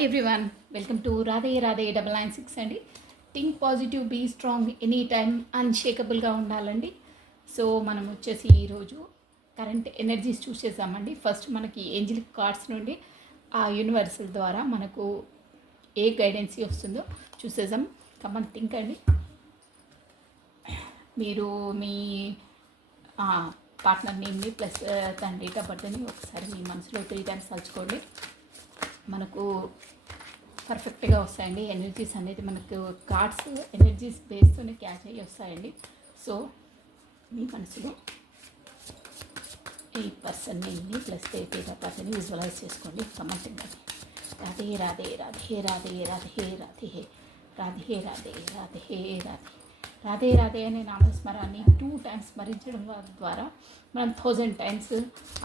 Hi everyone, welcome to Radhe Radhe 996 అండి. Think positive, be strong, any time అన్షేకబుల్గా ఉండాలండి. So మనం వచ్చేసి ఈరోజు కరెంట్ ఎనర్జీస్ చూసేసామండి. ఫస్ట్ మనకి ఏంజిలిక్ కార్డ్స్ నుండి ఆ యూనివర్సల్ ద్వారా మనకు ఏ గైడెన్సీ వస్తుందో చూసేసాం. కమన్ థింక్ అండి. మీరు మీ పార్ట్నర్ నేమ్ని ప్లస్ తన డేట్ ఆఫ్ బర్త్ని ఒకసారి మీ మనసులో 3 times తలుచుకోండి. మనకు పర్ఫెక్ట్గా వస్తాయండి ఎనర్జీస్ అనేది. మనకు కార్డ్స్ ఎనర్జీస్ బేస్తోనే క్యాచ్ అయ్యి వస్తాయండి. సో మీ మనసులో ఈ పర్సన్ నేమ్ని ప్లస్ డేట్ ఆఫ్ బర్త్ని విజువలైజ్ చేసుకోండి. కమెంట్ రాధే రాధే రాధే రాధే రాధే రాధే రాధే రాధే రాధే రాధే రాధే రాధే అనే నామస్మరాన్ని 2 times స్మరించడం ద్వారా మనం 1000 times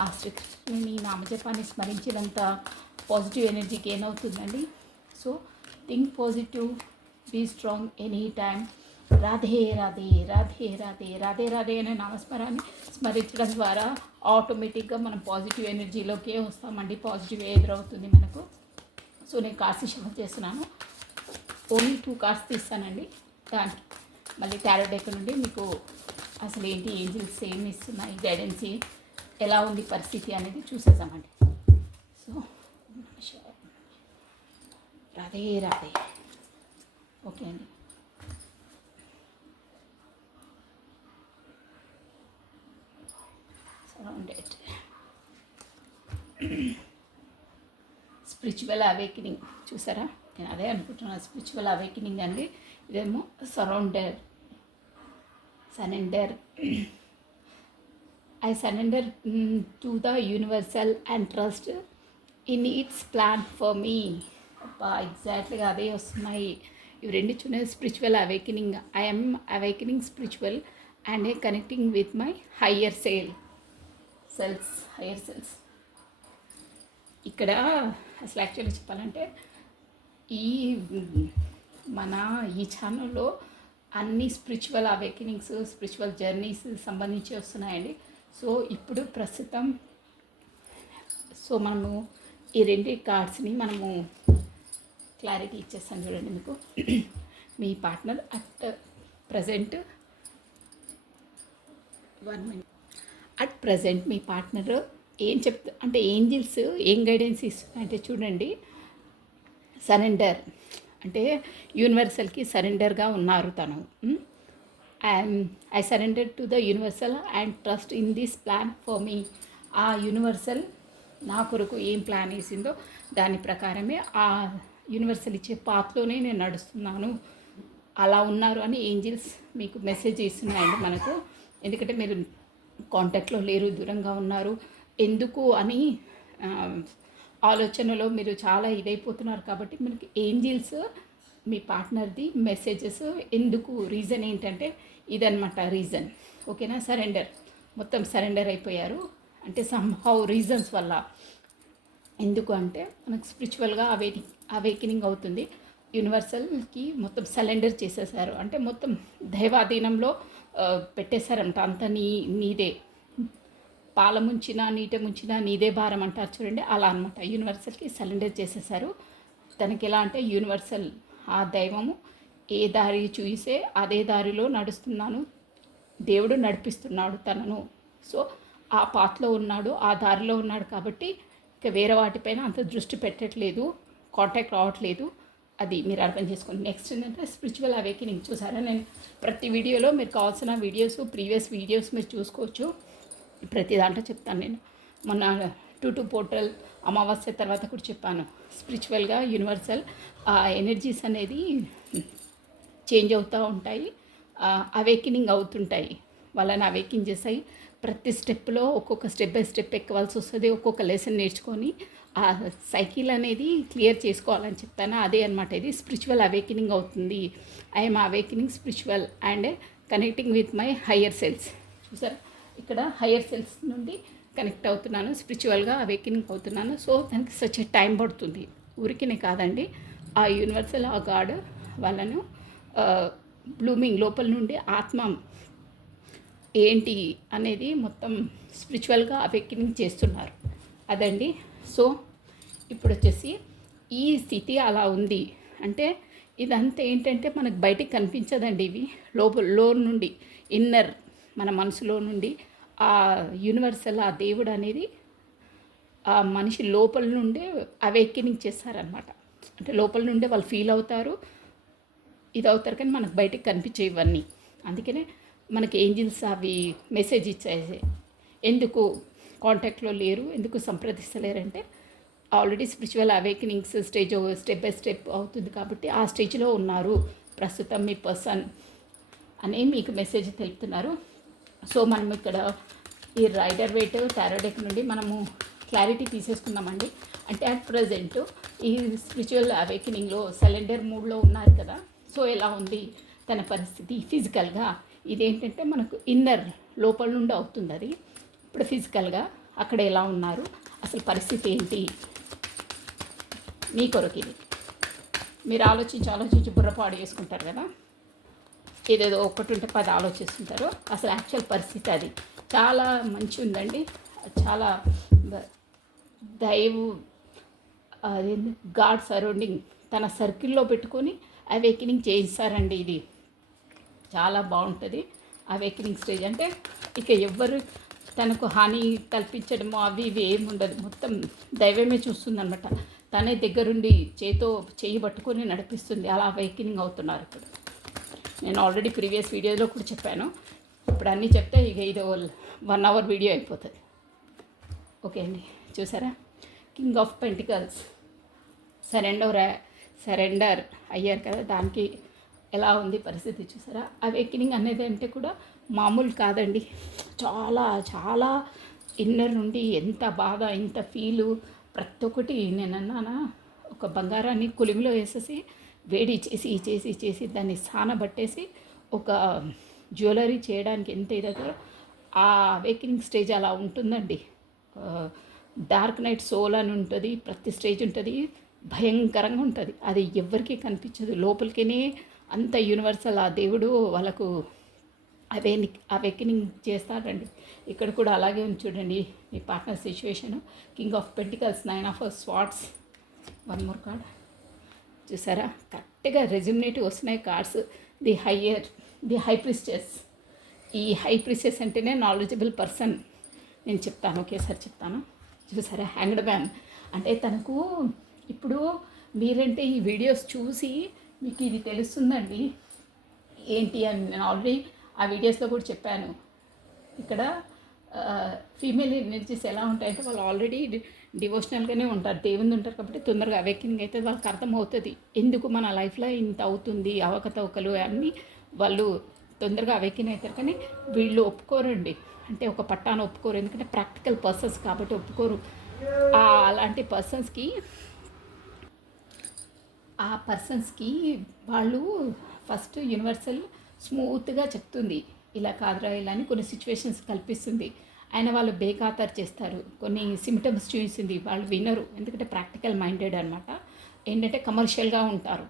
ఆ శ్రీకృష్ణుని నామజపాన్ని స్మరించినంత పాజిటివ్ ఎనర్జీ గెయిన్ అవుతుందండి. So think positive, be strong, any time. Radhe Radhe Radhe Radhe Radhe Radhe అనే నామస్మరాన్ని స్మరించడం ద్వారా ఆటోమేటిక్గా మనం పాజిటివ్ ఎనర్జీలోకే వస్తామండి. పాజిటివ్ ఎదురవుతుంది మనకు. సో నేను కార్డ్స్ షఫల్ చేస్తున్నాను. Only 2 cards తీస్తానండి. దానికి మళ్ళీ టారో డెక్ నుండి మీకు అసలు ఏంటి ఏంజిల్స్ ఏమి ఇస్తున్నాయి, గైడెన్స్ ఎలా ఉంది పరిస్థితి అనేది చూసేసామండి. సో రాధే రాధే. ఓకే అండి. సరౌండెడ్ స్పిరిచువల్ అవేకనింగ్ చూసారా? నేను అదే అనుకుంటున్నాను, స్పిరిచువల్ అవేకనింగ్ అండి. ఇదేమో surrounded, surrender. I surrender to the universal and trust in its plan for me. అబ్బా ఎగ్జాక్ట్లీగా అదే వస్తున్నాయి. ఇవి రెండు చూడండి. Spiritual awakening, I'm awakening spiritual and connecting with my higher cells. ఇక్కడ అసలు యాక్చువల్లీ చెప్పాలంటే మన ఈ ఛానల్లో అన్ని స్పిరిచువల్ అవేకనింగ్స్, స్పిరిచువల్ జర్నీస్ సంబంధించి వస్తున్నాయండి. సో ఇప్పుడు ప్రస్తుతం మనము ఈ 2 కార్డ్స్ని మనము క్లారిటీ ఇచ్చేస్తాను చూడండి మీకు. మీ పార్ట్నర్ అట్ ప్రజెంట్ మీ పార్ట్నర్ ఏం అంటే ఏంజిల్స్ ఏం గైడెన్స్ ఇస్తున్నాయంటే చూడండి. సరెండర్ అంటే యూనివర్సల్కి సరెండర్గా ఉన్నారు తను. I surrender to the universal and trust in this plan for me. ఆ యూనివర్సల్ నా కొరకు ఏం ప్లాన్ వేసిందో దాని ప్రకారమే ఆ యూనివర్సల్ ఇచ్చే పాత్లోనే నేను నడుస్తున్నాను, అలా ఉన్నారు అని ఏంజిల్స్ మీకు మెసేజ్ ఇస్తున్నాయండి మనకు. ఎందుకంటే మీరు కాంటాక్ట్లో లేరు, దూరంగా ఉన్నారు. ఎందుకు అని ఆలోచనలో మీరు చాలా ఇదైపోతున్నారు. కాబట్టి మనకి ఏంజిల్స్ మీ పార్ట్నర్ది మెసేజెస్ ఎందుకు, రీజన్ ఏంటంటే ఇదనమాట రీజన్. ఓకేనా? సరెండర్, మొత్తం సరెండర్ అయిపోయారు అంటే సమ్హౌ రీజన్స్ వల్ల. ఎందుకు అంటే మనకు స్పిరిచువల్గా అవేకనింగ్ అవుతుంది. యూనివర్సల్కి మొత్తం సరెండర్ చేసేసారు అంటే మొత్తం దైవాధీనంలో పెట్టేశారంట. అంత నీదే, పాల ముంచినా నీట ముంచినా నీదే భారం అంటారు చూడండి, అలా అనమాట. యూనివర్సల్కి సరెండర్ చేసేసారు. తనకి ఎలా అంటే యూనివర్సల్, ఆ దైవము ఏ దారి చూసే అదే దారిలో నడుస్తున్నాను, దేవుడు నడిపిస్తున్నాడు తనను. సో ఆ పాత్లో ఉన్నాడు, ఆ దారిలో ఉన్నాడు. కాబట్టి ఇక వేరే వాటిపైన అంత దృష్టి పెట్టట్లేదు, కాంటాక్ట్ రావట్లేదు. అది మీరు అర్థం చేసుకోండి. నెక్స్ట్ ఏంటంటే స్పిరిచువల్ అవేకనింగ్. చూసారా, నేను ప్రతి వీడియోలో మీరు కావాల్సిన వీడియోస్, ప్రీవియస్ వీడియోస్ మీరు చూసుకోవచ్చు. ప్రతి దాంట్లో చెప్తాను. నేను మొన్న 2 పోర్టల్ అమావాస్య తర్వాత కూడా చెప్పాను. స్పిరిచువల్గా యూనివర్సల్ ఎనర్జీస్ అనేది చేంజ్ అవుతూ ఉంటాయి, అవేకనింగ్ అవుతుంటాయి. వాళ్ళని అవేకింగ్ చేస్తాయి. ప్రతి స్టెప్లో ఒక్కొక్క స్టెప్ బై స్టెప్ ఎక్కవలసి వస్తుంది. ఒక్కొక్క లెసన్ నేర్చుకొని ఆ సైకిల్ అనేది క్లియర్ చేసుకోవాలని చెప్తాను. అదే అనమాట, ఇది స్పిరిచువల్ అవేకనింగ్ అవుతుంది. I'm awakening spiritual and connecting with my higher cells. చూసారా, ఇక్కడ హయ్యర్ సెల్స్ నుండి కనెక్ట్ అవుతున్నాను, స్పిరిచువల్గా అవేకనింగ్ అవుతున్నాను. సో దానికి సచ్ టైం పడుతుంది, ఊరికినే కాదండి. ఆ యూనివర్సల్, ఆ గాడ్ వాళ్ళను బ్లూమింగ్ లోపల నుండి ఆత్మ ఏంటి అనేది మొత్తం స్పిరిచువల్గా అవేకనింగ్ చేస్తున్నారు. అదండి. సో ఇప్పుడు వచ్చేసి ఈ స్థితి అలా ఉంది అంటే ఇదంతా ఏంటంటే మనకు బయటికి కనిపించదండి. ఇవి లో నుండి ఇన్నర్ మన మనసులో నుండి ఆ యూనివర్సల్ ఆ దేవుడు అనేది ఆ మనిషి లోపల నుండే అవేకెనింగ్ చేస్తారనమాట. అంటే లోపల నుండే వాళ్ళు ఫీల్ అవుతారు, ఇది అవుతారు, కానీ మనకు బయటికి కనిపించే ఇవన్నీ. అందుకనే మనకి ఏంజిల్స్ అవి మెసేజ్ ఇచ్చేసి ఎందుకు కాంటాక్ట్లో లేరు, ఎందుకు సంప్రదిస్తలేరంటే already spiritual awakenings step by step అవుతుంది కాబట్టి ఆ స్టేజ్లో ఉన్నారు ప్రస్తుతం మీ పర్సన్ అని మీకు మెసేజ్ తెలుపుతున్నారు. సో మనం ఇక్కడ ఈ రైడర్ వెయిట్ టారోడెక్ నుండి మనము క్లారిటీ తీసేసుకున్నామండి. అంటే అట్ ప్రజెంట్ ఈ స్పిరిచువల్ అవేకనింగ్లో సరెండర్ మూడ్లో ఉన్నారు కదా. సో ఎలా ఉంది తన పరిస్థితి ఫిజికల్గా, ఇదేంటంటే మనకు ఇన్నర్ లోపల నుండి అవుతుంది అది. ఇప్పుడు ఫిజికల్గా అక్కడ ఎలా ఉన్నారు, అసలు పరిస్థితి ఏంటి మీ కొరకు, ఇది మీరు ఆలోచించి బుర్రపాడు చేసుకుంటారు కదా, ఏదేదో ఒకటి ఉంటే 10 ఆలోచిస్తుంటారు. అసలు యాక్చువల్ పరిస్థితి అది చాలా మంచి ఉందండి. చాలా దైవ అదేంటి గాడ్ సరౌండింగ్ తన సర్కిల్లో పెట్టుకొని అవేకనింగ్ చేయిస్తారండి. ఇది చాలా బాగుంటుంది అవేకనింగ్ స్టేజ్. అంటే ఇక ఎవ్వరు తనకు హాని కల్పించడమో అవి ఇవి ఏమి ఉండదు, మొత్తం దైవమే చూస్తుందన్నమాట. తనే దగ్గరుండి చేయి పట్టుకొని నడిపిస్తుంది. అలా అవేకనింగ్ అవుతున్నారు ఇప్పుడు. నేను ఆల్రెడీ ప్రీవియస్ వీడియోలో కూడా చెప్పాను. ఇప్పుడు అన్నీ చెప్తే ఇక ఇది 1 అవర్ వీడియో అయిపోతుంది. ఓకే అండి, చూసారా కింగ్ ఆఫ్ పెంటికల్స్ సరెండర్ అయ్యారు కదా, దానికి ఎలా ఉంది పరిస్థితి చూసారా. అవేకనింగ్ అనేది అంటే కూడా మామూలు కాదండి, చాలా చాలా ఇన్నర్ నుండి ఎంత బాధ ఎంత ఫీలు ప్రతి ఒక్కటి. నేనన్నానా ఒక బంగారాన్ని కొలిమిలో వేసేసి వేడి చేసి దాన్ని సానబట్టేసి ఒక జ్యువెలరీ చేయడానికి ఎంత ఇదో ఆ అవేకనింగ్ స్టేజ్ అలా ఉంటుందండి. డార్క్ నైట్ సోల్ అని ఉంటుంది, ప్రతి స్టేజ్ ఉంటుంది, భయంకరంగా ఉంటుంది. అది ఎవరికీ కనిపించదు, లోపలికినే అంత యూనివర్సల్ ఆ దేవుడు వాళ్ళకు అవేకనింగ్ చేస్తాడండి. ఇక్కడ కూడా అలాగే ఉంది చూడండి మీ partner situation. King of pentacles, 9 of swords, 1 more card చూసారా. కరెక్ట్గా రెజ్యూమినేటివ్ వస్తున్నాయి కార్డ్స్. The high priestess. ఈ హై ప్రిస్టెస్ అంటేనే నాలెడ్జబుల్ పర్సన్. నేను చెప్తాను, ఒకేసారి చెప్తాను. చూసారా హ్యాంగ్డ్ మ్యాన్ అంటే తనకు ఇప్పుడు మీరంటే ఈ వీడియోస్ చూసి మీకు ఇది తెలుస్తుందండి ఏంటి అని. నేను ఆల్రెడీ ఆ వీడియోస్లో కూడా చెప్పాను. ఇక్కడ ఫీమేల్ ఎనర్జీస్ ఎలా ఉంటాయంటే వాళ్ళు ఆల్రెడీ డివోషనల్గానే ఉంటారు, దేవుని ఉంటారు కాబట్టి తొందరగా అవేకనింగ్ అయితే వాళ్ళకి అర్థమవుతుంది ఎందుకు మన లైఫ్లో ఇంత అవుతుంది, అవకతవకలు అన్నీ వాళ్ళు తొందరగా అవేకన్ అవుతారు. కానీ వీళ్ళు ఒప్పుకోరండి, అంటే ఒక పట్టాన ఒప్పుకోరు, ఎందుకంటే ప్రాక్టికల్ పర్సన్స్ కాబట్టి ఒప్పుకోరు. అలాంటి పర్సన్స్కి వాళ్ళు ఫస్ట్ యూనివర్సల్ స్మూత్గా చెప్తుంది, ఇలా కాదురా ఇలా అని కొన్ని సిచ్యువేషన్స్ కల్పిస్తుంది. ఆయన వాళ్ళు బేఖాతరు చేస్తారు, కొన్ని సిమ్టమ్స్ చూపిస్తుంది, వాళ్ళు వినరు, ఎందుకంటే ప్రాక్టికల్ మైండెడ్ అనమాట. ఏంటంటే కమర్షియల్గా ఉంటారు,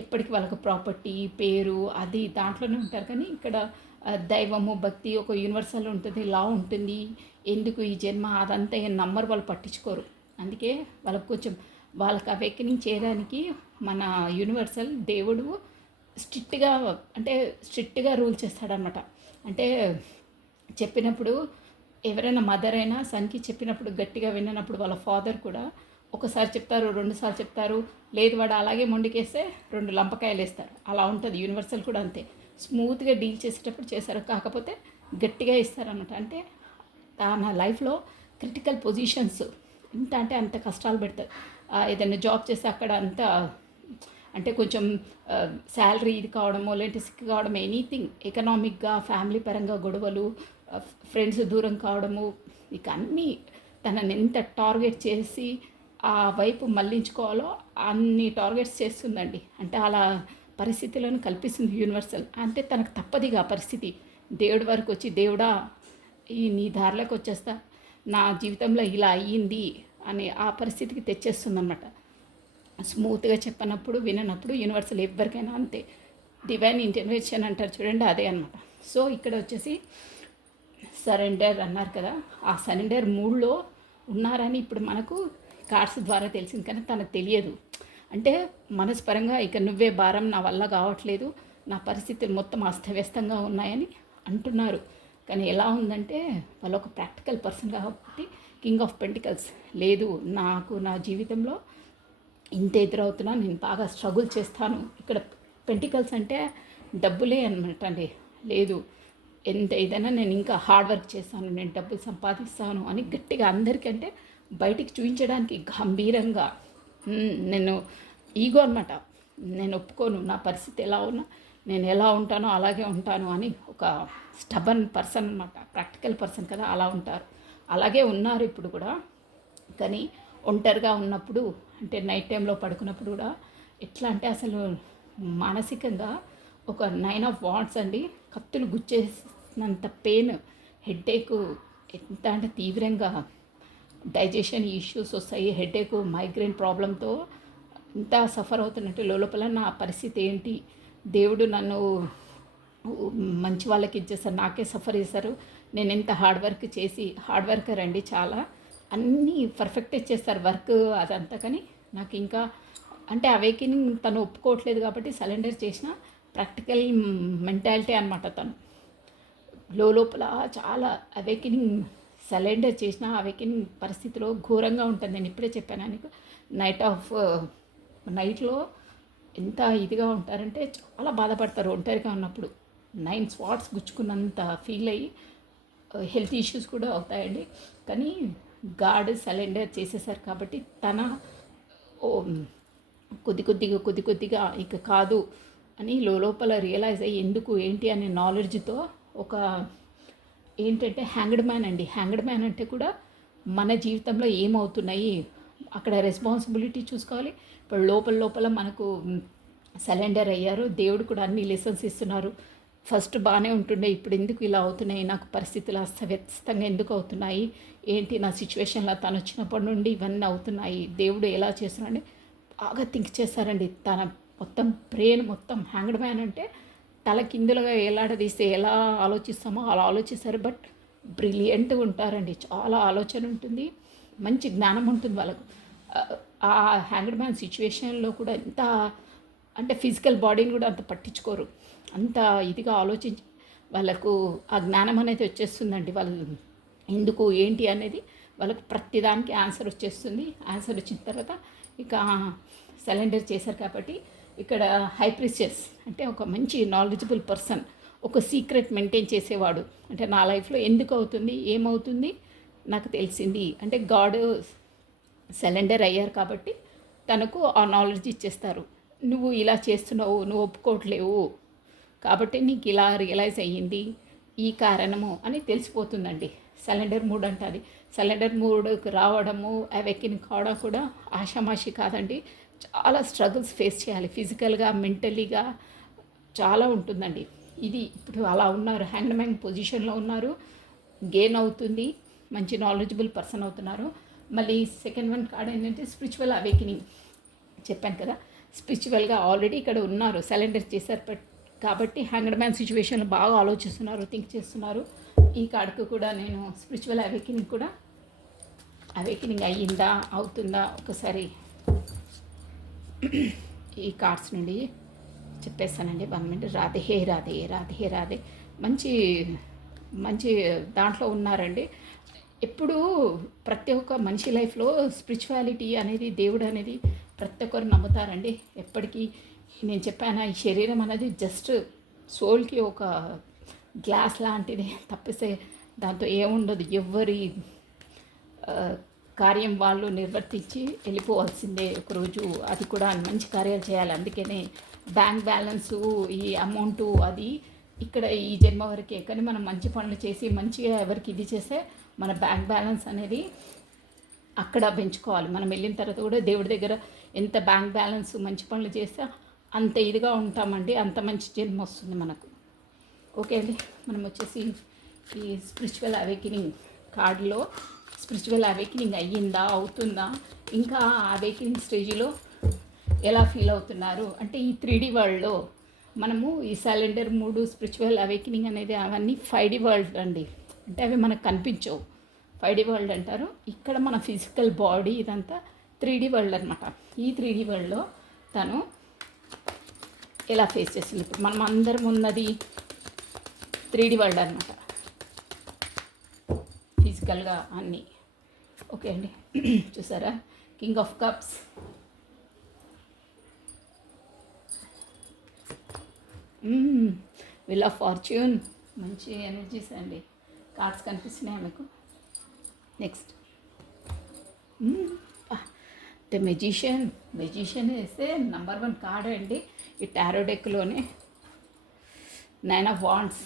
ఎప్పటికీ వాళ్ళకు ప్రాపర్టీ పేరు అది దాంట్లోనే ఉంటారు. కానీ ఇక్కడ దైవము భక్తి ఒక యూనివర్సల్ ఉంటుంది, లా ఉంటుంది, ఎందుకు ఈ జన్మ అదంతా ఏం నమ్మరు, వాళ్ళు పట్టించుకోరు. అందుకే వాళ్ళకు కొంచెం వాళ్ళకి అవేకనింగ్ చేయడానికి మన యూనివర్సల్ దేవుడు స్ట్రిక్ట్గా రూల్ చేస్తాడనమాట. అంటే చెప్పినప్పుడు ఎవరైనా మదర్ అయినా సన్కి చెప్పినప్పుడు గట్టిగా విన్నప్పుడు వాళ్ళ ఫాదర్ కూడా ఒకసారి చెప్తారు, 2 సార్లు చెప్తారు, లేదు వాడు అలాగే మొండికేస్తే 2 లంపకాయలు వేస్తారు. అలా ఉంటుంది యూనివర్సల్ కూడా అంతే, స్మూత్గా డీల్ చేసేటప్పుడు చేస్తారు, కాకపోతే గట్టిగా ఇస్తారనమాట. అంటే తన లైఫ్లో క్రిటికల్ పొజిషన్స్ ఎంత అంటే అంత కష్టాలు పెడతారు. ఏదైనా జాబ్ చేస్తే అక్కడ అంతా అంటే కొంచెం శాలరీ ఇది కావడమో లేదంటే సిక్ కావడం, ఎనీథింగ్ ఎకనామిక్గా ఫ్యామిలీ పరంగా గొడవలు, ఫ్రెండ్స్ దూరం కావడము, ఇక అన్నీ తనని ఎంత టార్గెట్ చేసి ఆ వైపు మళ్ళించుకోవాలో అన్ని టార్గెట్స్ చేస్తుందండి. అంటే అలా పరిస్థితులను కల్పిస్తుంది యూనివర్సల్. అంటే తనకు తప్పదిగా పరిస్థితి, దేవుడి వరకు వచ్చి దేవుడా నీ దారిలోకి వచ్చేస్తా, నా జీవితంలో ఇలా అయ్యింది అని ఆ పరిస్థితికి తెచ్చేస్తుందన్నమాట. స్మూత్గా చెప్పనప్పుడు విననప్పుడు యూనివర్సల్ ఎవరికైనా అంతే, డివైన్ ఇంటర్వెన్షన్ అంటారు చూడండి, అదే అనమాట. సో ఇక్కడ వచ్చేసి సరెండర్ అన్నారు కదా, ఆ సరెండర్ మూడ్లో ఉన్నారని ఇప్పుడు మనకు కార్డ్స్ ద్వారా తెలిసింది కానీ తనకు తెలియదు. అంటే మనస్పరంగా ఇక నువ్వే భారం, నా వల్ల కావట్లేదు, నా పరిస్థితులు మొత్తం అస్తవ్యస్తంగా ఉన్నాయని అంటున్నారు. కానీ ఎలా ఉందంటే వాళ్ళు ఒక ప్రాక్టికల్ పర్సన్ కాబట్టి కింగ్ ఆఫ్ పెంటికల్స్ లేదు, నాకు నా జీవితంలో ఇంత ఎదురవుతున్నా, నేను బాగా స్ట్రగుల్ చేస్తాను. ఇక్కడ పెంటికల్స్ అంటే డబ్బులే అనమాట అండి. లేదు, ఎంత ఏదైనా నేను ఇంకా హార్డ్ వర్క్ చేస్తాను, నేను డబ్బులు సంపాదిస్తాను అని గట్టిగా అందరికంటే బయటికి చూపించడానికి గంభీరంగా నేను ఈగో అనమాట, నేను ఒప్పుకోను, నా పరిస్థితి ఎలా ఉన్నా నేను ఎలా ఉంటానో అలాగే ఉంటాను అని ఒక స్టబన్ పర్సన్ అనమాట. ప్రాక్టికల్ పర్సన్ కదా, అలా ఉంటారు. అలాగే ఉన్నారు ఇప్పుడు కూడా. కానీ ఒంటరిగా ఉన్నప్పుడు అంటే నైట్ టైంలో పడుకున్నప్పుడు కూడా ఎట్లా అంటే అసలు మానసికంగా ఒక 9 ఆఫ్ వాండ్స్ అండి, కత్తులు గుచ్చేసినంత పెయిన్, హెడ్ఏక్, ఎంత అంటే తీవ్రంగా డైజెషన్ ఇష్యూస్ వస్తాయి, హెడేక్, మైగ్రేన్ ప్రాబ్లంతో ఇంత సఫర్ అవుతున్నట్టు లోపల నా పరిస్థితి ఏంటి, దేవుడు నన్ను మంచి వాళ్ళకి ఇచ్చేసారు, నాకే సఫర్ చేశారు, నేను ఎంత హార్డ్ వర్క్ చేసి, హార్డ్ వర్కర్ అండి చాలా, అన్నీ పర్ఫెక్టే చేస్తారు వర్క్ అదంతా. కానీ నాకు ఇంకా అంటే అవేకినింగ్ తను ఒప్పుకోవట్లేదు కాబట్టి సరెండర్ చేసిన ప్రాక్టికల్ మెంటాలిటీ అనమాట. తను లోపల చాలా అవేకినింగ్ సరెండర్ చేసిన అవేకినింగ్ పరిస్థితిలో ఘోరంగా ఉంటుంది. నేను ఇప్పుడే చెప్పాను నీకు, నైట్లో ఎంత ఇదిగా ఉంటారంటే చాలా బాధపడతారు ఒంటరిగా ఉన్నప్పుడు. 9 స్పాట్స్ గుచ్చుకున్నంత ఫీల్ అయ్యి హెల్త్ ఇష్యూస్ కూడా అవుతాయండి. కానీ గాడ్ సరెండర్ చేసేసారు కాబట్టి తన కొద్ది కొద్దిగా ఇక కాదు అని లోపల రియలైజ్ అయ్యి ఎందుకు ఏంటి అనే నాలెడ్జ్తో ఒక ఏంటంటే హ్యాంగ్డ్ మ్యాన్ అండి. హ్యాంగ్డ్ మ్యాన్ అంటే కూడా మన జీవితంలో ఏమవుతున్నాయి అక్కడ రెస్పాన్సిబిలిటీ చూసుకోవాలి. ఇప్పుడు లోపల మనకు సరెండర్ అయ్యారు, దేవుడు కూడా అన్ని లెసన్స్ ఇస్తున్నారు. ఫస్ట్ బాగానే ఉంటుండే, ఇప్పుడు ఎందుకు ఇలా అవుతున్నాయి, నాకు పరిస్థితులు అస్తవ్యస్తంగా ఎందుకు అవుతున్నాయి, ఏంటి నా సిచ్యువేషన్లో తను వచ్చినప్పటి నుండి ఇవన్నీ అవుతున్నాయి, దేవుడు ఎలా చేస్తున్నాడు బాగా థింక్ చేస్తారండి. తన మొత్తం బ్రెయిన్ మొత్తం హ్యాంగ్డ్ మ్యాన్ అంటే తల కిందులుగా ఎలాడదీస్తే ఎలా ఆలోచిస్తామో అలా ఆలోచిస్తారు. బట్ బ్రిలియంట్గా ఉంటారండి, చాలా ఆలోచన ఉంటుంది, మంచి జ్ఞానం ఉంటుంది వాళ్ళకు. ఆ హ్యాంగ్డ్ మ్యాన్ సిచ్యువేషన్లో కూడా ఎంత అంటే ఫిజికల్ బాడీని కూడా అంత పట్టించుకోరు, అంత ఇదిగా ఆలోచించి వాళ్ళకు ఆ జ్ఞానం అనేది వచ్చేస్తుందండి. వాళ్ళు ఎందుకు ఏంటి అనేది వాళ్ళకు ప్రతిదానికి ఆన్సర్ వచ్చేస్తుంది. ఆన్సర్ వచ్చిన తర్వాత ఇక సరెండర్ చేశారు కాబట్టి ఇక్కడ హై ప్రిస్టెస్ అంటే ఒక మంచి నాలెడ్జబుల్ పర్సన్, ఒక సీక్రెట్ మెయింటైన్ చేసేవాడు. అంటే నా లైఫ్లో ఎందుకు అవుతుంది, ఏమవుతుంది నాకు తెలిసింది అంటే గాడ్ సరెండర్ అయ్యారు కాబట్టి తనకు ఆ నాలెడ్జ్ ఇచ్చేస్తారు. నువ్వు ఇలా చేస్తున్నావు, నువ్వు ఒప్పుకోవట్లేవు కాబట్టి నీకు ఇలా రియలైజ్ అయ్యింది, ఈ కారణము అని తెలిసిపోతుందండి. సరెండర్ మూడ్ అంటే అది. సరెండర్ మూడ్కి రావడము, అవేకింగ్ కావడం కూడా ఆషామాషి కాదండి. చాలా స్ట్రగుల్స్ ఫేస్ చేయాలి, ఫిజికల్గా, మెంటలీగా చాలా ఉంటుందండి. ఇది ఇప్పుడు అలా ఉన్నారు, హ్యాండ్ మ్యాన్ పొజిషన్లో ఉన్నారు, గెయిన్ అవుతుంది, మంచి నాలెడ్జబుల్ పర్సన్ అవుతున్నారు. మళ్ళీ సెకండ్ వన్ కార్డ్ ఏంటంటే స్పిరిచువల్ అవేకినింగ్ చెప్పాను కదా, స్పిరిచువల్గా ఆల్రెడీ ఇక్కడ ఉన్నారు, సరెండర్ చేశారు కాబట్టి హ్యాంగ్డ్ మ్యాన్ సిచ్యువేషన్లో బాగా ఆలోచిస్తున్నారు, థింక్ చేస్తున్నారు. ఈ కార్డుకు కూడా నేను స్పిరిచువల్ అవేకినింగ్ అయ్యిందా, అవుతుందా ఒకసారి ఈ కార్డ్స్ నుండి చెప్పేస్తానండి. 1 మినిట్. రాధే మంచి మంచి దాంట్లో ఉన్నారండి. ఎప్పుడు ప్రతి ఒక్క మనిషి లైఫ్లో స్పిరిచువాలిటీ అనేది, దేవుడు అనేది ప్రతి ఒక్కరు నమ్ముతారండి. ఎప్పటికీ నేను చెప్పాను, ఈ శరీరం అనేది జస్ట్ సోల్కి ఒక గ్లాస్ లాంటిది తప్పిస్తే దాంతో ఏముండదు. ఎవరి కార్యం వాళ్ళు నిర్వర్తించి వెళ్ళిపోవాల్సిందే ఒకరోజు. అది కూడా మంచి కార్యాలు చేయాలి. అందుకనే బ్యాంక్ బ్యాలెన్సు, ఈ అమౌంటు అది ఇక్కడ ఈ జన్మ వరకే. కానీ మనం మంచి పనులు చేసి మంచిగా ఎవరికి ఇది చేస్తే మన బ్యాంక్ బ్యాలెన్స్ అనేది అక్కడ పెంచుకోవాలి. మనం వెళ్ళిన తర్వాత కూడా దేవుడి దగ్గర ఎంత బ్యాంక్ బ్యాలెన్స్ మంచి పనులు చేస్తే అంత ఇదిగా ఉంటామండి, అంత మంచి జన్మ వస్తుంది మనకు. ఓకే అండి, మనం వచ్చేసి ఈ స్పిరిచువల్ అవేకినింగ్ కార్డులో స్పిరిచువల్ అవేకినింగ్ అయ్యిందా, అవుతుందా, ఇంకా అవేకినింగ్ స్టేజ్లో ఎలా ఫీల్ అవుతున్నారు అంటే ఈ 3D వరల్డ్లో మనము ఈ సరెండర్ మూడు, స్పిరిచువల్ అవేకినింగ్ అనేది అవన్నీ 5D వరల్డ్ అండి. అంటే అవి మనకు కనిపించవు, 5D వరల్డ్ అంటారు. ఇక్కడ మన ఫిజికల్ బాడీ ఇదంతా 3D వరల్డ్ అనమాట. ఈ 3D వరల్డ్లో తను ఎలా ఫేస్ చేస్తుంది. ఇప్పుడు మనం అందరం ఉన్నది 3D వరల్డ్ అనమాట, ఫిజికల్గా అన్నీ. ఓకే అండి, చూసారా, king of cups, will of fortune, మంచి ఎనర్జీస్ అండి. కార్డ్స్ కనిపిస్తున్నాయా మీకు? Next the magician. మెజిషియన్ వేస్తే నంబర్ 1 కార్డ్ అండి ఈ టారో డెక్లోనే. 9 of wands.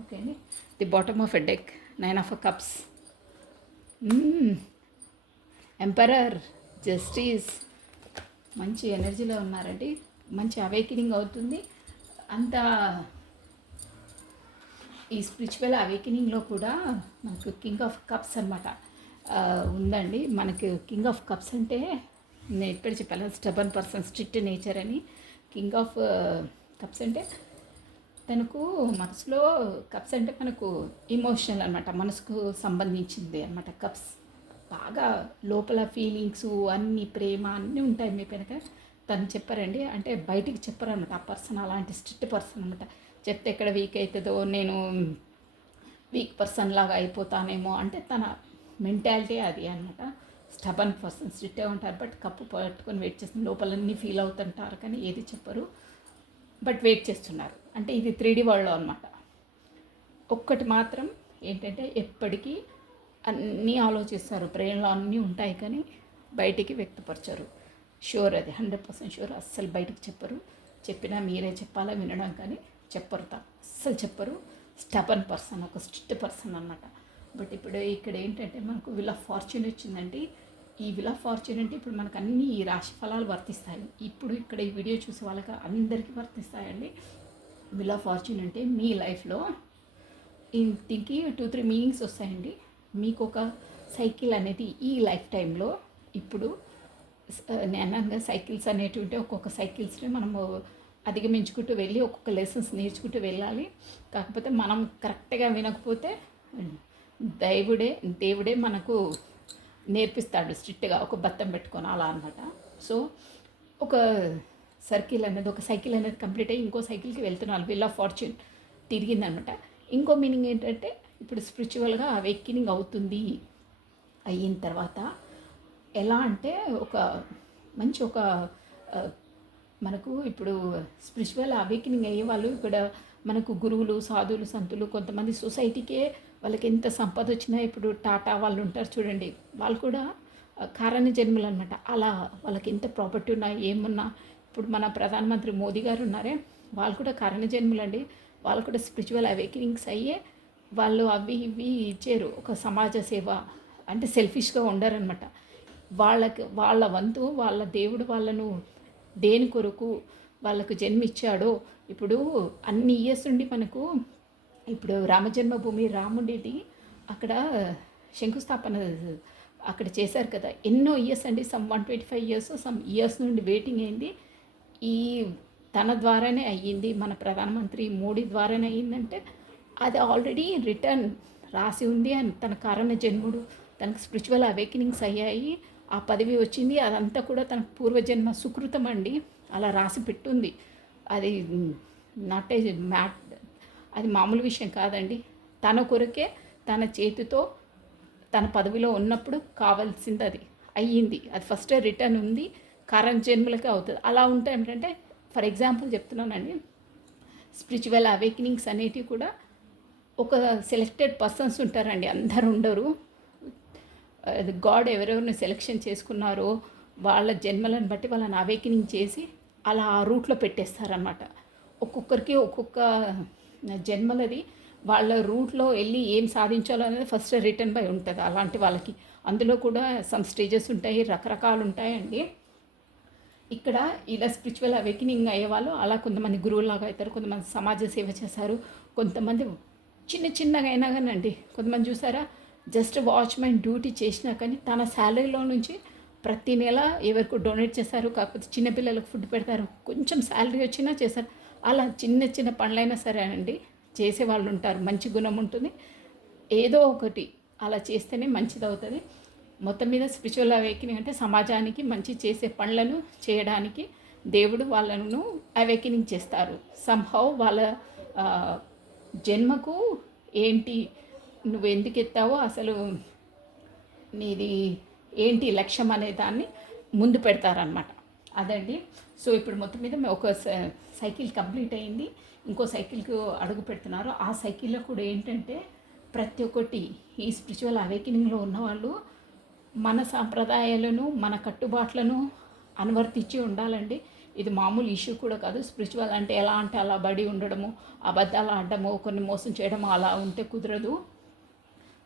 ఓకే అండి, the bottom of a deck, 9 of cups, emperor, justice. మంచి ఎనర్జీలో ఉన్నారండి, మంచి అవేకినింగ్ అవుతుంది. అంత ఈ స్పిరిచువల్ అవేకినింగ్లో కూడా మనకు కింగ్ ఆఫ్ కప్స్ అనమాట ఉందండి. మనకు కింగ్ ఆఫ్ కప్స్ అంటే నేను ఎప్పుడు చెప్పాను, స్టబన్ పర్సన్, స్ట్రిక్ట్ నేచర్ అని. కింగ్ ఆఫ్ కప్స్ అంటే తనకు మనసులో, కప్స్ అంటే మనకు ఇమోషనల్ అనమాట, మనసుకు సంబంధించింది అనమాట. కప్స్ బాగా లోపల ఫీలింగ్స్ అన్నీ, ప్రేమ అన్నీ ఉంటాయి మీ వెనక. తను చెప్పారండి, అంటే బయటికి చెప్పరు అనమాట. ఆ పర్సన్ అలాంటి స్ట్రిక్ట్ పర్సన్ అనమాట. చెప్తే ఎక్కడ వీక్ అవుతుందో, నేను వీక్ పర్సన్ లాగా అయిపోతానేమో అంటే తన మెంటాలిటీ అది అనమాట. స్టబన్ పర్సన్, స్ట్రిక్ట్గా ఉంటారు, బట్ కప్పు పట్టుకొని వెయిట్ చేస్తున్నారు. లోపలన్నీ ఫీల్ అవుతుంటారు కానీ ఏది చెప్పరు, బట్ వెయిట్ చేస్తున్నారు. అంటే ఇది 3D వరల్డ్లో అనమాట. ఒక్కటి మాత్రం ఏంటంటే ఎప్పటికీ అన్నీ ఆలోచిస్తారు, బ్రెయిన్లో అన్నీ ఉంటాయి కానీ బయటికి వ్యక్తపరచరు. షూర్, అది 100% షూర్. అస్సలు బయటికి చెప్పరు. చెప్పినా మీరే చెప్పాలా వినడం, కానీ చెప్పరు, అస్సలు చెప్పరు. స్టబన్ పర్సన్, ఒక స్ట్రిక్ట్ పర్సన్ అన్నమాట. బట్ ఇప్పుడు ఇక్కడ ఏంటంటే మనకు విల్ ఆఫ్ ఫార్చ్యూన్ వచ్చిందండి. ఈ విల్ ఆఫ్ ఫార్చ్యూన్ అంటే ఇప్పుడు మనకు అన్ని ఈ రాశి ఫలాలు వర్తిస్తాయి. ఇప్పుడు ఇక్కడ ఈ వీడియో చూసే వాళ్ళకి అందరికీ వర్తిస్తాయండి. విల్ ఆఫ్ ఫార్చ్యూన్ అంటే మీ లైఫ్లో దీనికి 2-3 మీనింగ్స్ వస్తాయండి. మీకు ఒక సైకిల్ అనేది ఈ లైఫ్ టైంలో, ఇప్పుడు నేను సైకిల్స్ అనేటివి ఉంటే ఒక్కొక్క సైకిల్స్ని మనము అధిగమించుకుంటూ వెళ్ళి ఒక్కొక్క లెసన్స్ నేర్చుకుంటూ వెళ్ళాలి. కాకపోతే మనం కరెక్ట్గా వినకపోతే దేవుడే మనకు నేర్పిస్తాడు స్ట్రిక్ట్గా, ఒక బత్తం పెట్టుకొని అలా అనమాట. సో ఒక సర్కిల్ అనేది, ఒక సైకిల్ అనేది కంప్లీట్ అయ్యి ఇంకో సైకిల్కి వెళ్తున్నాను. విల్ ఆఫ్ ఫార్చ్యూన్ తిరిగిందనమాట. ఇంకో మీనింగ్ ఏంటంటే ఇప్పుడు స్పిరిచువల్గా అవేకినింగ్ అవుతుంది. అయిన తర్వాత ఎలా అంటే ఒక మంచి ఒక మనకు ఇప్పుడు స్పిరిచువల్ అవేకినింగ్ అయ్యే వాళ్ళు ఇక్కడ మనకు గురువులు, సాధువులు, సంతులు, కొంతమంది సొసైటీకే వాళ్ళకి ఎంత సంపద వచ్చినా, ఇప్పుడు టాటా వాళ్ళు ఉంటారు చూడండి, వాళ్ళు కూడా కారణ జన్మలు అనమాట. అలా వాళ్ళకి ఎంత ప్రాపర్టీ ఉన్నా, ఏమున్నా, ఇప్పుడు మన ప్రధానమంత్రి మోదీ గారు ఉన్నారే, వాళ్ళు కూడా కారణ జన్మలు అండి. వాళ్ళు కూడా స్పిరిచువల్ అవేకినింగ్స్ అయ్యే వాళ్ళు అవి ఇవి ఇచ్చారు. ఒక సమాజ సేవ అంటే సెల్ఫిష్గా ఉండరనమాట. వాళ్ళ వంతు, వాళ్ళ దేవుడు వాళ్ళను దేని కొరకు వాళ్ళకు జన్మిచ్చాడో, ఇప్పుడు అన్ని ఇయర్స్ నుండి మనకు ఇప్పుడు రామజన్మభూమి, రాముడిది అక్కడ శంకుస్థాపన అక్కడ చేశారు కదా, ఎన్నో ఇయర్స్ అండి, సమ్ 125 ఇయర్స్, సమ్ ఇయర్స్ నుండి వెయిటింగ్ అయింది. ఈ తన ద్వారానే అయ్యింది, మన ప్రధానమంత్రి మోడీ ద్వారానే అయ్యిందంటే అది ఆల్రెడీ రిటర్న్ రాసి ఉంది. అని తన కారణ జన్ముడు, తనకు స్పిరిచువల్ అవేకినింగ్స్ అయ్యాయి, ఆ పదవి వచ్చింది. అదంతా కూడా తన పూర్వజన్మ సుకృతం అండి, అలా రాసి పెట్టుంది. అది నాట్ ఏ మ్యాట్, అది మామూలు విషయం కాదండి. తన కొరకే తన చేతితో తన పదవిలో ఉన్నప్పుడు కావాల్సింది అది అయ్యింది. అది ఫస్ట్ రిటర్న్ ఉంది, కారణ జన్మలకే అవుతుంది. అలా ఉంటే ఏంటంటే, ఫర్ ఎగ్జాంపుల్ చెప్తున్నానండి, స్పిరిచువల్ అవేకినింగ్స్ అనేటివి కూడా ఒక సెలెక్టెడ్ పర్సన్స్ ఉంటారండి, అందరు ఉండరు. గాడ్ ఎవరెవరిని సెలెక్షన్ చేసుకున్నారో వాళ్ళ జన్మలను బట్టి వాళ్ళని అవేకినింగ్ చేసి అలా ఆ రూట్లో పెట్టేస్తారనమాట. ఒక్కొక్కరికి ఒక్కొక్క జన్మలది వాళ్ళ రూట్లో వెళ్ళి ఏం సాధించాలో అనేది ఫస్ట్ రిటర్న్ బై ఉంటుంది అలాంటి వాళ్ళకి. అందులో కూడా సమ్ స్టేజెస్ ఉంటాయి, రకరకాలు ఉంటాయండి. ఇక్కడ ఇలా స్పిరిచువల్ అవేకినింగ్ అయ్యేవాళ్ళు అలా కొంతమంది గురువులాగా అవుతారు, కొంతమంది సమాజ సేవ చేశారు, కొంతమంది చిన్నగా అయినా కానీ అండి. కొంతమంది చూసారా, జస్ట్ వాచ్మెన్ డ్యూటీ చేసినా కానీ తన శాలరీలో నుంచి ప్రతి నెల ఎవరికి డొనేట్ చేశారు, కాకపోతే చిన్నపిల్లలకు ఫుడ్ పెడతారు, కొంచెం శాలరీ వచ్చినా చేశారు. అలా చిన్న పనులైనా సరే అండి చేసేవాళ్ళు ఉంటారు. మంచి గుణం ఉంటుంది, ఏదో ఒకటి అలా చేస్తేనే మంచిది అవుతుంది. మొత్తం మీద స్పిరిచువల్ అవేకినింగ్ అంటే సమాజానికి మంచి చేసే పనులను చేయడానికి దేవుడు వాళ్ళను అవేకినింగ్ చేస్తారు. సంహౌ వాళ్ళ ఆ, జన్మకు ఏంటి, నువ్వు ఎందుకు ఎత్తావో అసలు నీది ఏంటి లక్ష్యం అనే దాన్ని ముందు పెడతారనమాట. అదండి. సో ఇప్పుడు మొత్తం మీద ఒక సైకిల్ కంప్లీట్ అయింది, ఇంకో సైకిల్కి అడుగు పెడుతున్నారు. ఆ సైకిల్లో కూడా ఏంటంటే ప్రతి ఒక్కటి ఈ స్పిరిచువల్ అవేకినింగ్లో ఉన్నవాళ్ళు మన సాంప్రదాయాలను మన కట్టుబాట్లను అనువర్తించి ఉండాలండి. ఇది మామూలు ఇష్యూ కూడా కాదు. స్పిరిచువల్ అంటే ఎలా అంటే అలా బడి ఉండడము, అబద్ధాలు ఆడడము, కొన్ని మోసం చేయడము అలా ఉంటే కుదరదు.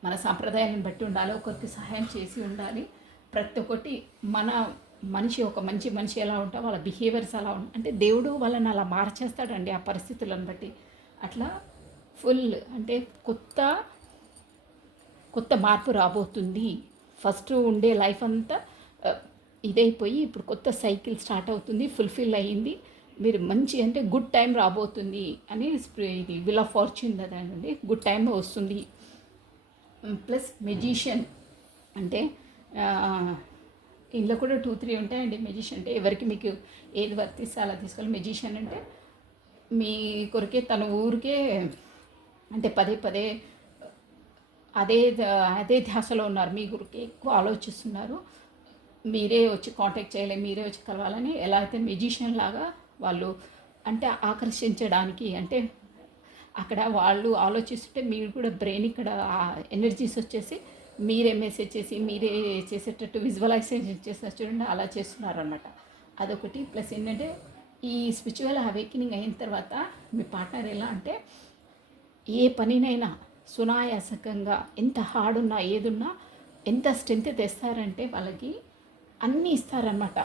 మన సాంప్రదాయాలను బట్టి ఉండాలి, ఒకరికి సహాయం చేసి ఉండాలి. ప్రతి ఒక్కటి మన మనిషి ఒక మంచి మనిషి ఎలా ఉంటా వాళ్ళ బిహేవియర్స్ అలా ఉంటాయి. అంటే దేవుడు వాళ్ళని అలా మార్చేస్తాడండి ఆ పరిస్థితులను బట్టి. అట్లా ఫుల్ అంటే కొత్త కొత్త మార్పు రాబోతుంది. ఫస్ట్ ఉండే లైఫ్ అంతా ఇదైపోయి ఇప్పుడు కొత్త సైకిల్ స్టార్ట్ అవుతుంది, ఫుల్ఫిల్ అయ్యింది. మీరు మంచి అంటే గుడ్ టైం రాబోతుంది అని ఇది విల్ ఆఫ్ ఫార్చ్యూన్ కదండి, గుడ్ టైం వస్తుంది. ప్లస్ మెజిషియన్ అంటే ఇందులో కూడా 2-3 ఉంటాయండి. మెజిషియన్ అంటే ఎవరికి మీకు ఏది వర్తిస్తే అలా తీసుకోవాలి. మెజిషియన్ అంటే మీ కొరికే తన ఊరికే అంటే పదే పదే అదే అదే ధ్యాసలో ఉన్నారు, మీ గురికి ఎక్కువ ఆలోచిస్తున్నారు, మీరే వచ్చి కాంటాక్ట్ చేయాలి, మీరే వచ్చి కలవాలని ఎలా అయితే మెజిషియన్ లాగా వాళ్ళు అంటే ఆకర్షించడానికి అంటే అక్కడ వాళ్ళు ఆలోచిస్తుంటే మీరు కూడా బ్రెయిన్ ఇక్కడ ఎనర్జీస్ వచ్చేసి మీరే మెసేజ్ చేసి మీరే చేసేటట్టు విజువలైజేషన్ చేసినట్టు చూడండి అలా చేస్తున్నారనమాట. అదొకటి. ప్లస్ ఏంటంటే ఈ స్పిరిచువల్ అవేకినింగ్ అయిన తర్వాత మీ పార్ట్నర్ ఎలా అంటే ఏ పనినైనా సునాయాసకంగా ఎంత హార్డ్ ఉన్నా ఏదున్నా ఎంత స్ట్రెంత్ తెస్తారంటే వాళ్ళకి అన్నీ ఇస్తారనమాట.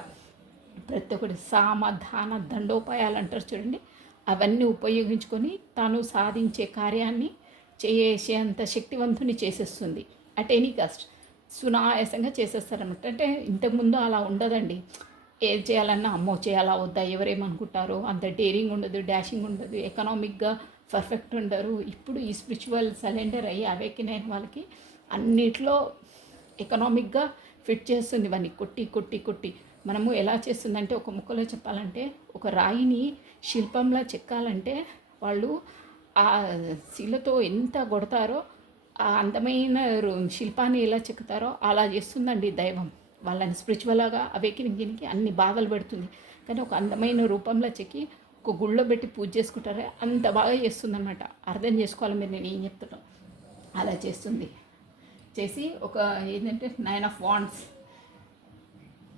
ప్రతి ఒక్కటి సామ దాన దండోపాయాలు అంటారు చూడండి, అవన్నీ ఉపయోగించుకొని తాను సాధించే కార్యాన్ని చేసేంత శక్తివంతుని చేసేస్తుంది. అట్ ఎనీ కాస్ట్ సునాయాసంగా చేసేస్తారనమాట. అంటే ఇంతకుముందు అలా ఉండదండి. ఏది చేయాలన్నా అమ్మో చేయాలా వద్దా, ఎవరేమనుకుంటారో, అంత డేరింగ్ ఉండదు, డాషింగ్ ఉండదు, ఎకనామిక్గా పర్ఫెక్ట్ ఉండరు. ఇప్పుడు ఈ స్పిరిచువల్ సరెండర్ అయ్యి అవేకిన్ అయిన వాళ్ళకి అన్నిట్లో ఎకనామిక్గా ఫిట్ చేస్తుంది. ఇవన్నీ కొట్టి కొట్టి కొట్టి మనము ఎలా చేస్తుందంటే ఒక ముక్కలో చెప్పాలంటే ఒక రాయిని శిల్పంలా చెక్కాలంటే వాళ్ళు ఆ శిలతో ఎంత కొడతారో ఆ అందమైన శిల్పాన్ని ఎలా చెక్కుతారో అలా చేస్తుందండి దైవం వాళ్ళని. స్పిరిచువల్గా అవేకినింగ్కి అన్ని బాధలు పెడుతుంది, కానీ ఒక అందమైన రూపంలో చెక్కి ఒక గుళ్ళో పెట్టి పూజ చేసుకుంటారే అంత బాగా చేస్తుందన్నమాట. అర్థం చేసుకోవాలి మీరు నేను ఏం చెప్తున్నాను. అలా చేస్తుంది. చేసి ఒక ఏంటంటే 9 ఆఫ్ వాండ్స్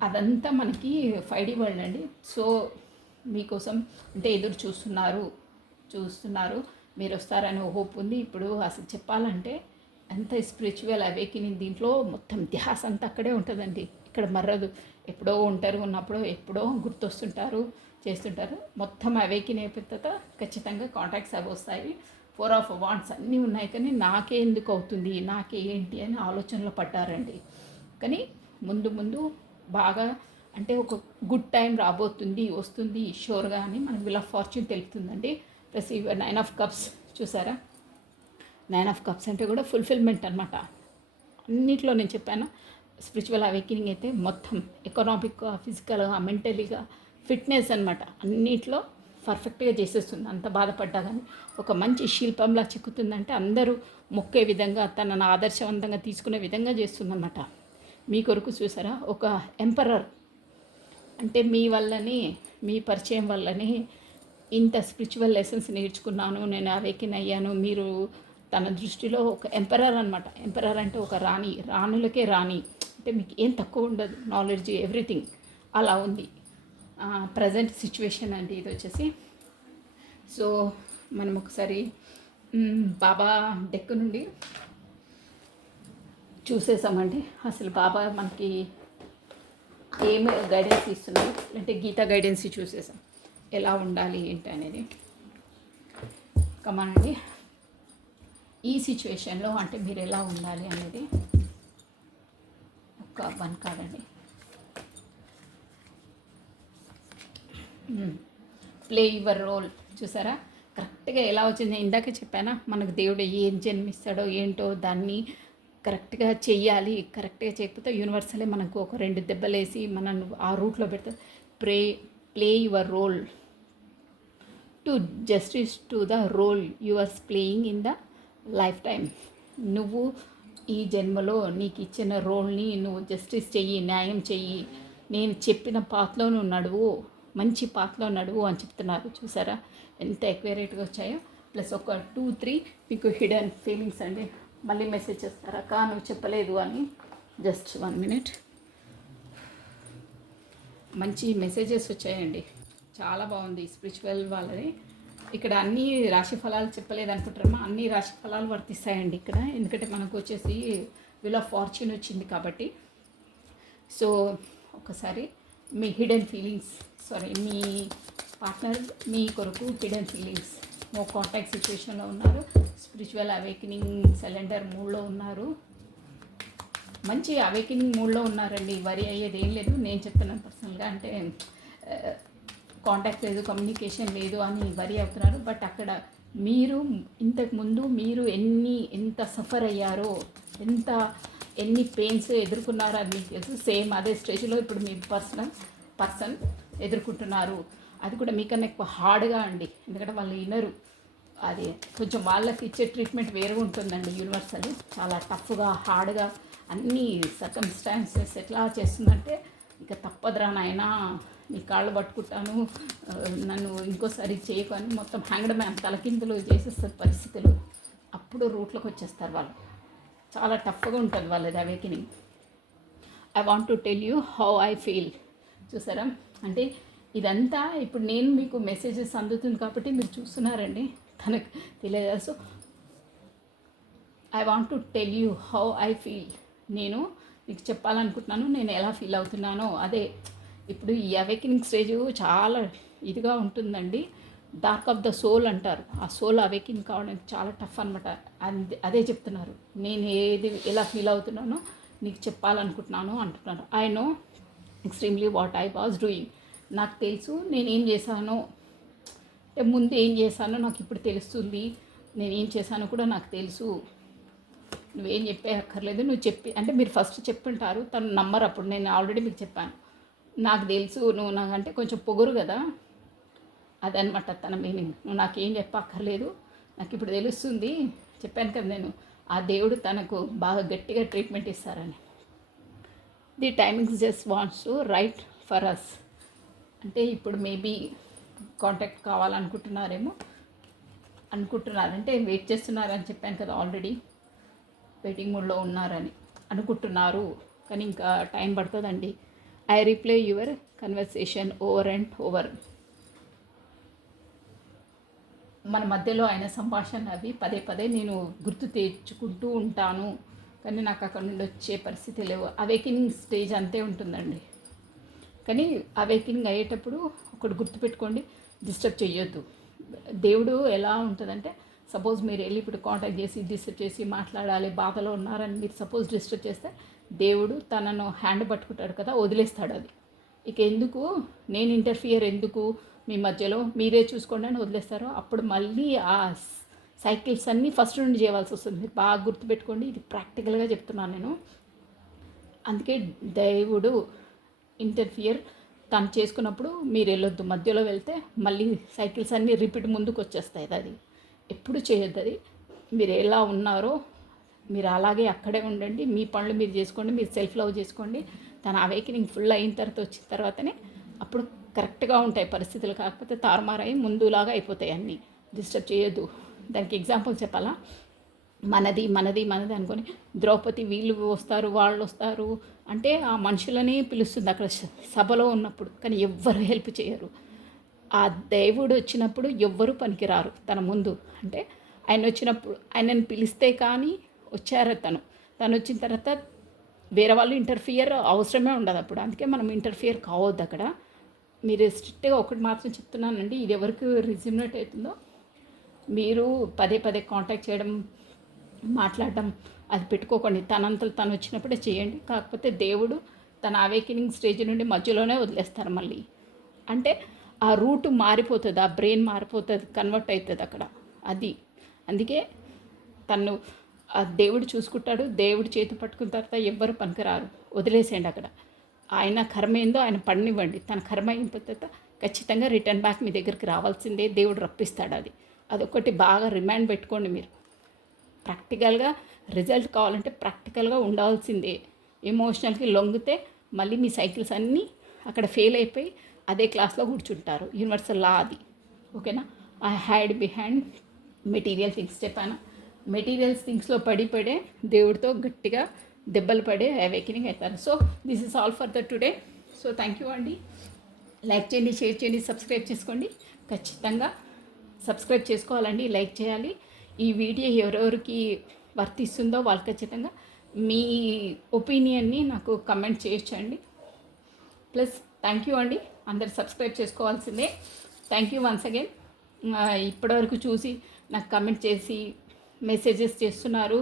అదంతా మనకి 5D వరల్డ్ అండి. సో మీకోసం అంటే ఎదురు చూస్తున్నారు మీరు వస్తారని హోప్ ఉంది. ఇప్పుడు అసలు చెప్పాలంటే ఎంత స్పిరిచువల్ అవేకినింగ్ దీంట్లో మొత్తం ధ్యాస అంతా అక్కడే ఉంటుందండి, ఇక్కడ మర్రదు. ఎప్పుడో ఒంటరి ఉన్నప్పుడు ఎప్పుడో గుర్తొస్తుంటారు, చేస్తుంటారు. మొత్తం అవేకిన్ అయిపోయిన తర్వాత ఖచ్చితంగా కాంటాక్ట్స్ అవి వస్తాయి. 4 ఆఫ్ వాండ్స్ అన్నీ ఉన్నాయి, కానీ నాకే ఎందుకు అవుతుంది, నాకే ఏంటి అని ఆలోచనలో పడ్డారండి. కానీ ముందు ముందు బాగా అంటే ఒక గుడ్ టైం రాబోతుంది, వస్తుంది షూర్గా అని మనకు విల్ ఆఫ్ ఫార్చ్యూన్ తెలుపుతుందండి. ప్లస్ 9 ఆఫ్ కప్స్ చూసారా, 9 ఆఫ్ కప్స్ అంటే కూడా ఫుల్ఫిల్మెంట్ అనమాట. అన్నిట్లో నేను చెప్పాను స్పిరిచువల్ అవేకినింగ్ అయితే మొత్తం ఎకనామిక్గా, ఫిజికల్గా, మెంటలీగా ఫిట్నెస్ అనమాట అన్నిట్లో పర్ఫెక్ట్గా చేసేస్తుంది. అంత బాధపడ్డా కానీ ఒక మంచి శిల్పంలా చిక్కుతుందంటే అందరూ మొక్కే విధంగా తనను ఆదర్శవంతంగా తీసుకునే విధంగా చేస్తుందన్నమాట. మీ కొరకు చూసారా ఒక ఎంపరర్ అంటే మీ వల్లని, మీ పరిచయం వల్లని ఇంత స్పిరిచువల్ లెసన్స్ నేర్చుకున్నాను, నేను అవేకిన్ అయ్యాను. మీరు తన దృష్టిలో ఒక ఎంపరర్ అనమాట. ఎంపరర్ అంటే ఒక రాణి, రాణులకే రాణి. అంటే మీకు ఏం తక్కువ ఉండదు, నాలెడ్జ్ ఎవ్రీథింగ్ అలా ఉంది. ప్రజెంట్ సిచ్యువేషన్ అండి ఇది వచ్చేసి. సో మనం ఒకసారి బాబా డెక్ నుండి చూసేసామండి. అసలు బాబా మనకి ఏమి గైడెన్స్ ఇస్తున్నారు అంటే గీతా గైడెన్స్ చూసేసాం, ఎలా ఉండాలి ఏంటి అనేది. కమానండి ఈ సిచ్యువేషన్లో అంటే మీరు ఎలా ఉండాలి అనేది ఒక 1 కాదండి. ప్లే యువర్ రోల్ చూసారా కరెక్ట్గా ఎలా వచ్చింది. ఇందాక చెప్పానా మనకు దేవుడు ఏం జన్మిస్తాడో ఏంటో దాన్ని కరెక్ట్గా చెయ్యాలి. కరెక్ట్గా చేయకపోతే యూనివర్సలే మనకు ఒక 2 దెబ్బలేసి మనల్ని ఆ రూట్లో పెడితే pray play your role to justice to the role you are playing in the life time. నువ్వు ఈ జన్మలో నీకు ఇచ్చిన రోల్ని నువ్వు జస్టిస్ చెయ్యి, న్యాయం చెయ్యి, నేను చెప్పిన పాత్లో నువ్వు నడువు, మంచి పాత్లో నడువు అని చెప్తున్నారు. చూసారా ఎంత ఎక్వేరేట్గా వచ్చాయో. ప్లస్ ఒక 2-3 మీకు హిడెన్ ఫీలింగ్స్ అండి. మళ్ళీ మెసేజ్ చేస్తారా అక్క నువ్వు చెప్పలేదు అని. Just 1 minute. మంచి మెసేజెస్ వచ్చాయండి, చాలా బాగుంది స్పిరిచువల్ వాళ్ళది. ఇక్కడ అన్ని రాశి ఫలాలు చెప్పలేదు అనుకుంటారమ్మా, అన్ని రాశి ఫలాలు వర్తిస్తాయండి ఇక్కడ. ఎందుకంటే మనకు వచ్చేసి వీల్ ఆఫ్ ఫార్చ్యూన్ వచ్చింది కాబట్టి. సో ఒకసారి మీ హిడెన్ ఫీలింగ్స్, మీ పార్ట్నర్ మీ కొరకు హిడెన్ ఫీలింగ్స్, నో కాంటాక్ట్ సిచ్యువేషన్లో ఉన్నారు, స్పిరిచువల్ అవేకనింగ్ సరెండర్ మూడ్లో ఉన్నారు, మంచి అవేకనింగ్ మూడ్లో ఉన్నారండి. వరి అయ్యేది ఏం లేదు. నేను చెప్తున్నాను పర్సనల్గా, అంటే కాంటాక్ట్ లేదు, కమ్యూనికేషన్ లేదు అని వరి అవుతున్నారు. బట్ అక్కడ మీరు ఇంతకుముందు మీరు ఎంత సఫర్ అయ్యారో, ఎన్ని పెయిన్స్ ఎదుర్కొన్నారో అది మీకు తెలుసు. సేమ్ అదే స్టేజ్లో ఇప్పుడు మీ పర్సన్ ఎదుర్కొంటున్నారు. అది కూడా మీకన్నా ఎక్కువ హార్డ్గా అండి, ఎందుకంటే వాళ్ళు వినరు. అది కొంచెం వాళ్ళకి ఇచ్చే ట్రీట్మెంట్ వేరే ఉంటుందండి. యూనివర్సల్ చాలా టఫ్గా హార్డ్గా అన్ని సర్కమ్స్టాన్సెస్ ఎట్లా చేస్తుందంటే, ఇక తప్పదురా నాయనా నీ కాళ్ళు పట్టుకుంటాను, నన్ను ఇంకోసారి చేయకు అని మొత్తం హ్యాంగ్డ్ మ్యాన్ తలకిందులు చేసేస్తారు పరిస్థితులు. అప్పుడు రూట్లోకి వచ్చేస్తారు వాళ్ళు. చాలా టఫ్గా ఉంటుంది వాళ్ళది awakening. I want to tell you how I feel. చూసారా, అంటే ఇదంతా ఇప్పుడు నేను మీకు మెసేజెస్ అందుతుంది కాబట్టి మీరు చూస్తున్నారండి, తనకు తెలియదు. So I want to tell you how I feel. నేను మీకు చెప్పాలనుకుంటున్నాను నేను ఎలా ఫీల్ అవుతున్నానో. అదే ఇప్పుడు ఈ అవేకనింగ్ స్టేజ్ చాలా ఇదిగా ఉంటుందండి. డార్క్ ఆఫ్ ద సోల్ అంటారు. ఆ సోల్ అవేకింగ్ కావడానికి చాలా టఫ్ అనమాట. అదే చెప్తున్నారు. నేను ఎలా ఫీల్ అవుతున్నానో నీకు చెప్పాలనుకుంటున్నాను అంటున్నాను. I know extremely what I was doing. నాకు తెలుసు నేనేం చేశానో, ముందు ఏం చేశానో నాకు ఇప్పుడు తెలుస్తుంది. నేనేం చేశానో కూడా నాకు తెలుసు. నువ్వేం చెప్పే అక్కర్లేదు, నువ్వు చెప్పి అంటే మీరు ఫస్ట్ చెప్పుంటారు, తను నమ్మరు. అప్పుడు నేను ఆల్రెడీ మీకు చెప్పాను, నాకు తెలుసు నువ్వు నాకంటే కొంచెం పొగరు కదా, అదనమాట తన మీనింగ్. నువ్వు నాకేం చెప్పక్కర్లేదు, నాకు ఇప్పుడు తెలుస్తుంది, చెప్పాను కదా నేను, ఆ దేవుడు తనకు బాగా గట్టిగా ట్రీట్మెంట్ ఇస్తారని. The timings just wants to write for us. అంటే ఇప్పుడు మేబీ కాంటాక్ట్ కావాలనుకుంటున్నారేమో, అంటే వెయిట్ చేస్తున్నారని చెప్పాను కదా ఆల్రెడీ, వెయిటింగ్ మూడ్లో ఉన్నారని అనుకుంటున్నారు. కానీ ఇంకా టైం పడుతుందండి. I reply your conversation over and over. మన మధ్యలో అయిన సంభాషణ అవి పదే నేను గుర్తు తెచ్చుకుంటూ ఉంటాను, కానీ నాకు అక్కడ నుండి వచ్చే పరిస్థితి లేవు. అవేకినింగ్ స్టేజ్ అంతే ఉంటుందండి. కానీ అవేకినింగ్ అయ్యేటప్పుడు ఒకటి గుర్తుపెట్టుకోండి, డిస్టర్బ్ చేయొద్దు. దేవుడు ఎలా ఉంటుందంటే, సపోజ్ మీరు వెళ్ళి ఇప్పుడు కాంటాక్ట్ చేసి డిస్టర్బ్ చేసి మాట్లాడాలి, బాధలో ఉన్నారని మీరు సపోజ్ డిస్టర్బ్ చేస్తే దేవుడు తనను హ్యాండ్ పట్టుకుంటాడు కదా, వదిలేస్తాడు. అది ఇక ఎందుకు నేను ఇంటర్ఫియర్ ఎందుకు మీ మధ్యలో, మీరే చూసుకోండి అని వదిలేస్తారు. అప్పుడు మళ్ళీ ఆ సైకిల్స్ అన్నీ ఫస్ట్ నుండి చేయవలసి వస్తుంది. మీరు బాగా గుర్తుపెట్టుకోండి, ఇది ప్రాక్టికల్గా చెప్తున్నాను నేను. అందుకే దేవుడు ఇంటర్ఫియర్ తను చేసుకున్నప్పుడు మీరు వెళ్ళొద్దు. మధ్యలో వెళ్తే మళ్ళీ సైకిల్స్ అన్నీ రిపీట్ ముందుకు వచ్చేస్తాయి. అది ఎప్పుడు చేయొద్దు. అది మీరు ఎలా ఉన్నారో మీరు అలాగే అక్కడే ఉండండి, మీ పనులు మీరు చేసుకోండి, మీరు సెల్ఫ్ లవ్ చేసుకోండి. తన అవేకనింగ్ ఫుల్ అయిన తర్వాత వచ్చిన తర్వాతనే అప్పుడు కరెక్ట్గా ఉంటాయి పరిస్థితులు. కాకపోతే తారుమారై ముందులాగా అయిపోతాయి అన్నీ. డిస్టర్బ్ చేయొద్దు. దానికి ఎగ్జాంపుల్ చెప్పాలా, మనది అనుకొని ద్రౌపది వీళ్ళు వస్తారు వాళ్ళు వస్తారు అంటే ఆ మనుషులని పిలుస్తుంది అక్కడ సభలో ఉన్నప్పుడు, కానీ ఎవ్వరు హెల్ప్ చేయరు. ఆ దేవుడు వచ్చినప్పుడు ఎవ్వరూ పనికిరారు తన ముందు. అంటే ఆయన వచ్చినప్పుడు ఆయనను పిలిస్తే కానీ వచ్చారు. తను వచ్చిన తర్వాత వేరే వాళ్ళు ఇంటర్ఫియర్ అవసరమే ఉండదు అప్పుడు. అందుకే మనం ఇంటర్ఫియర్ కావద్దు అక్కడ. మీరు స్ట్రిక్ట్గా ఒకటి మాత్రం చెప్తున్నానండి, ఇది ఎవరికి రిజ్యూమినేట్ అవుతుందో మీరు పదే కాంటాక్ట్ చేయడం, మాట్లాడడం అది పెట్టుకోకండి. తనంతలు తను వచ్చినప్పుడే చేయండి. కాకపోతే దేవుడు తన అవేకనింగ్ స్టేజ్ నుండి మధ్యలోనే వదిలేస్తారు మళ్ళీ. అంటే ఆ రూట్ మారిపోతుంది, ఆ బ్రెయిన్ మారిపోతుంది, కన్వర్ట్ అవుతుంది అక్కడ. అది అందుకే తను ఆ దేవుడు చూసుకుంటాడు. దేవుడు చేతి పట్టుకున్న తర్వాత ఎవ్వరు పనికిరారు. వదిలేసేయండి అక్కడ. ఆయన కర్మ ఏందో ఆయన పడనివ్వండి. తన కర్మ అయిన తర్వాత ఖచ్చితంగా రిటర్న్ బ్యాక్ మీ దగ్గరికి రావాల్సిందే. దేవుడు రప్పిస్తాడు అది. అదొకటి బాగా రిమైండ్ పెట్టుకోండి మీరు. ప్రాక్టికల్గా రిజల్ట్ కావాలంటే ప్రాక్టికల్గా ఉండాల్సిందే. ఎమోషనల్కి లొంగితే మళ్ళీ మీ సైకిల్స్ అన్నీ అక్కడ ఫెయిల్ అయిపోయి అదే క్లాస్లో కూర్చుంటారు. యూనివర్సల్ లా అది. ఓకేనా? I had behind material things చెప్పాను. మెటీరియల్స్ థింగ్స్లో పడే దేవుడితో గట్టిగా దెబ్బలు పడే అవేకినింగ్ అవుతారు. So this is all for the today. So thank you అండి. లైక్ చేయండి, షేర్ చేయండి, సబ్స్క్రైబ్ చేసుకోండి. ఖచ్చితంగా సబ్స్క్రైబ్ చేసుకోవాలండి, లైక్ చేయాలి. ఈ వీడియో ఎవరెవరికి వర్తిస్తుందో వాళ్ళు ఖచ్చితంగా మీ ఒపీనియన్ని నాకు కమెంట్ చేయొచ్చండి. ప్లస్ థ్యాంక్ యూ అండి, అందరు సబ్స్క్రైబ్ చేసుకోవాల్సిందే. Thank you once again. ఇప్పటివరకు చూసి నాకు కమెంట్ చేసి మెసేజెస్ చేస్తున్నారు.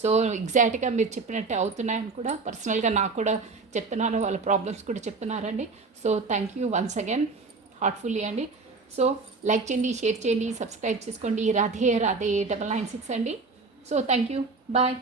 సో ఎగ్జాక్ట్గా మీరు చెప్పినట్టే అవుతున్నాయని కూడా పర్సనల్గా నాకు కూడా చెప్తున్నారు, వాళ్ళ ప్రాబ్లమ్స్ కూడా చెప్తున్నారండి. So thank you once again heartfully అండి. సో లైక్ చేయండి, షేర్ చేయండి, సబ్స్క్రైబ్ చేసుకోండి. రాధే రాధే 996 అండి. So thank you, bye.